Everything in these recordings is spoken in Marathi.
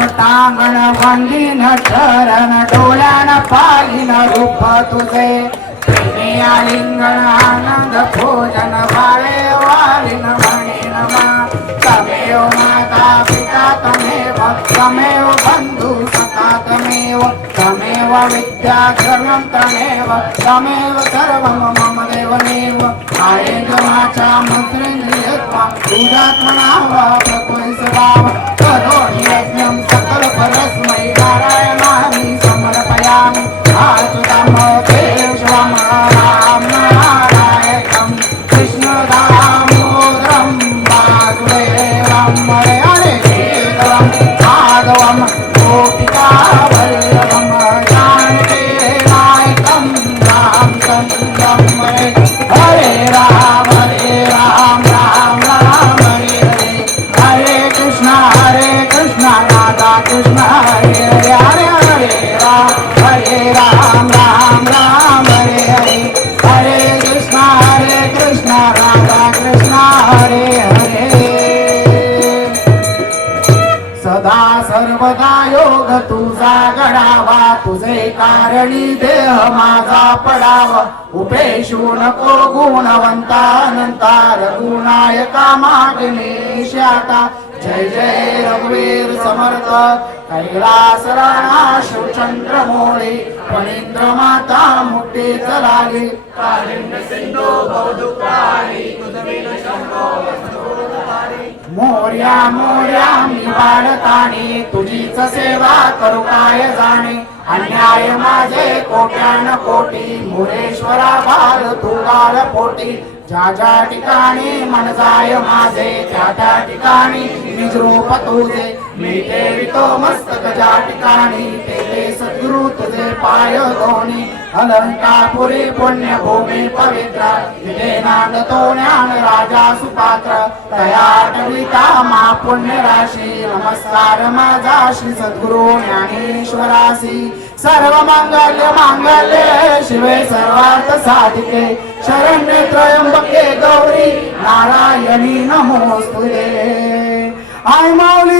घालीन लोटांगण भांडीन डोळ्यान पालीन रूप तुझे. आलिंगण आनंद भोजन बाळे वालिन म्हणीन तमेव माता पिता तमेव तमेव बंधू सखा तमेव तमेव विद्या सर्वं तमेव तमेव सर्वं मम देवनेव आयेन्द्रमाचा मंत्रेंद्रियत्वा तुझात्मना वा राम करोमि यज्ञं कल्परस्मै नारायणामि समर्पयामि श्वं रामरायणं कृष्णरामोरं माझा पडावा उपेशू नको गुणवंता अनंतार गुणायका मागणी शाता जय जय रघुवीर समर्थ. कैलास राणा शिवचंद्र मोळे फणींद्र माता मुठे चलाली. मोर्या मोर्या मी बाळताने तुझीच सेवा करू काय जाणे? अन्याय माझे कोट्यान कोटी मुरेश्वरा बाल तुगाल पोटी. ज्या ज्या ठिकाणी मन जाय माझे त्या त्या ठिकाणी निज रूप तुझे. मी ठेवितो मस्तक ज्या ठिकाणी ते सद्गुरु तुझे पाय दोन्ही अलंकापुरी पुण्यभूमी पवित्र विजयनाथ तो ज्ञान राजा सुपात्र तया कविता मा पुण्य राशी नमस्कार माझा श्री सद्गुरु ज्ञानेश्वरासी. सर्व मांगल्य मांगल्य शिवे सर्वार्थ साधिके. शरण्य त्रयंबके गौरी नारायणी नमोस्तुते. I Mauli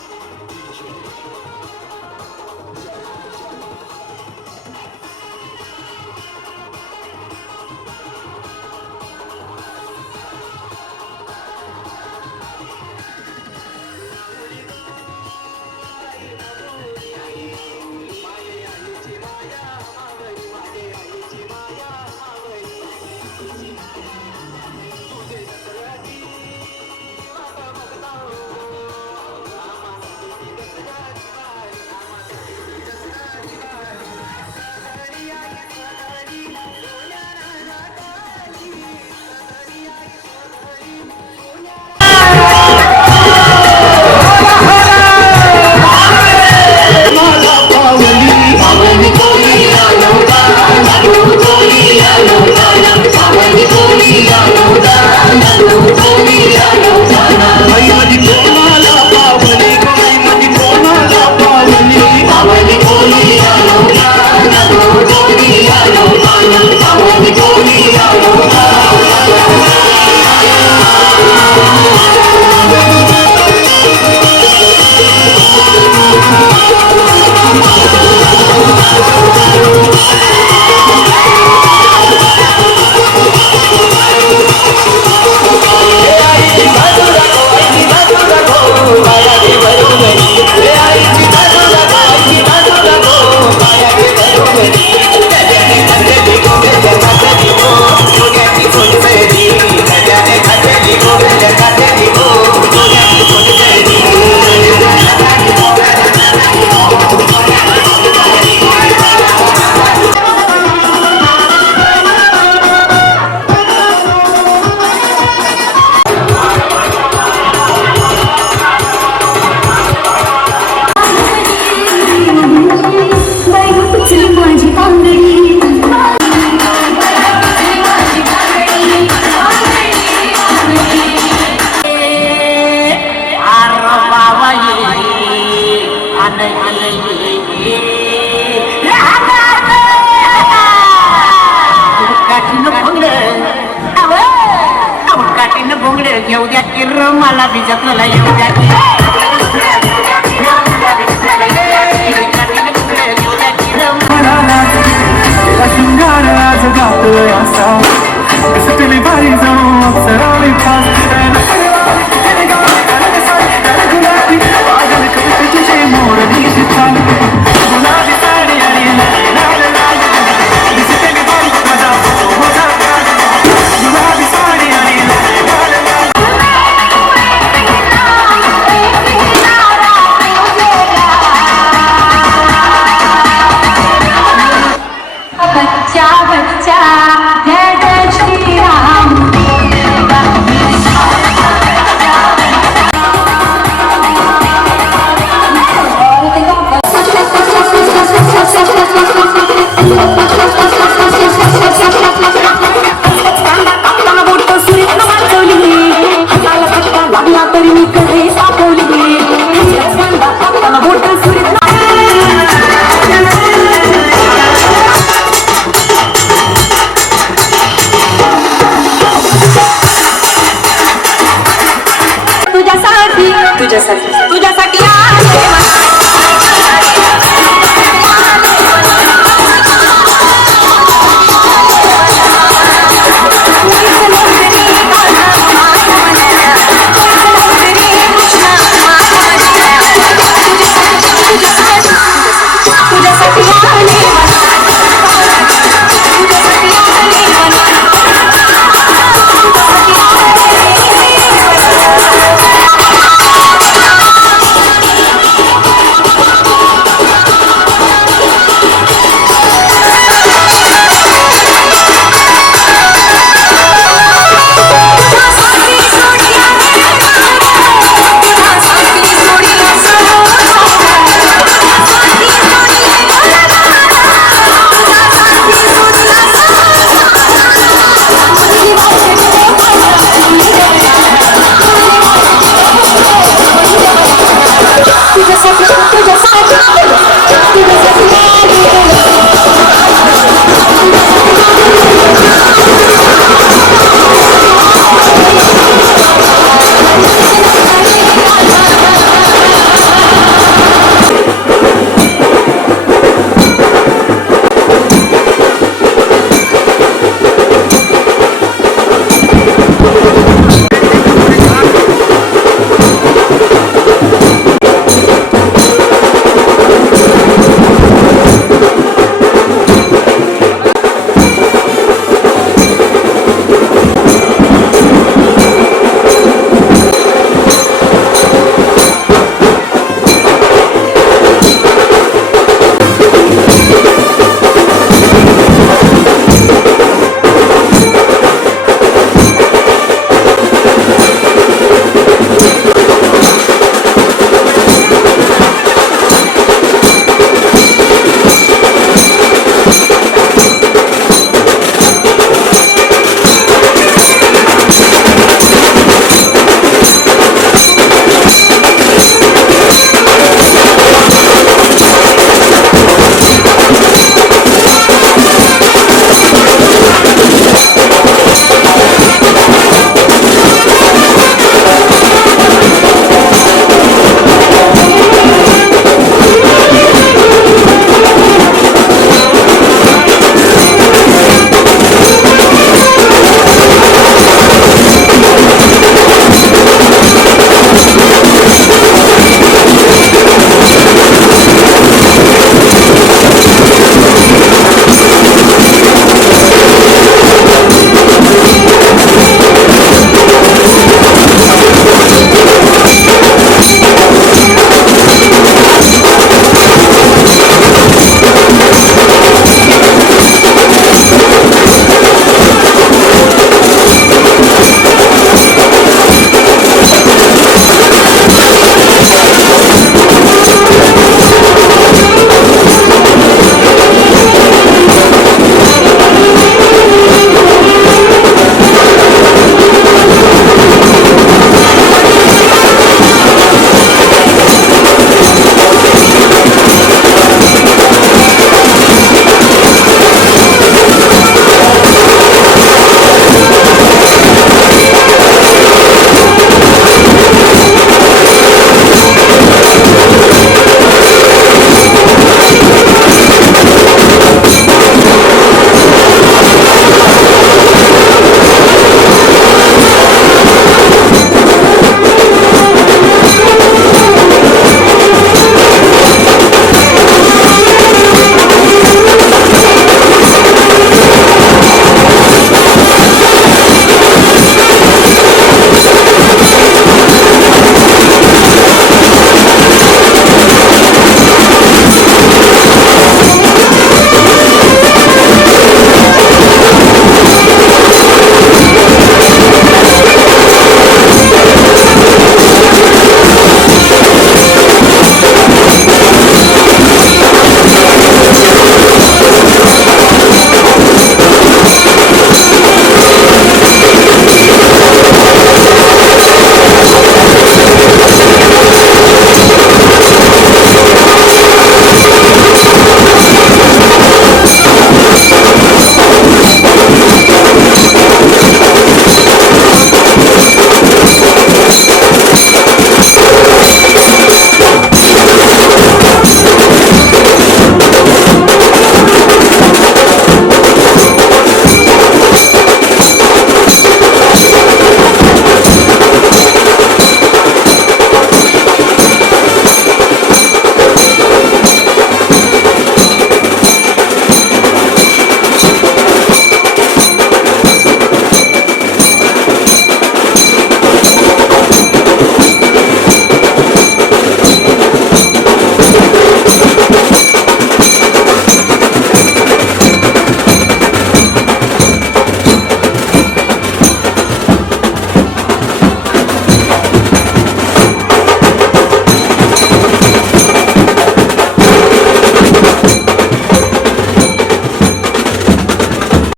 so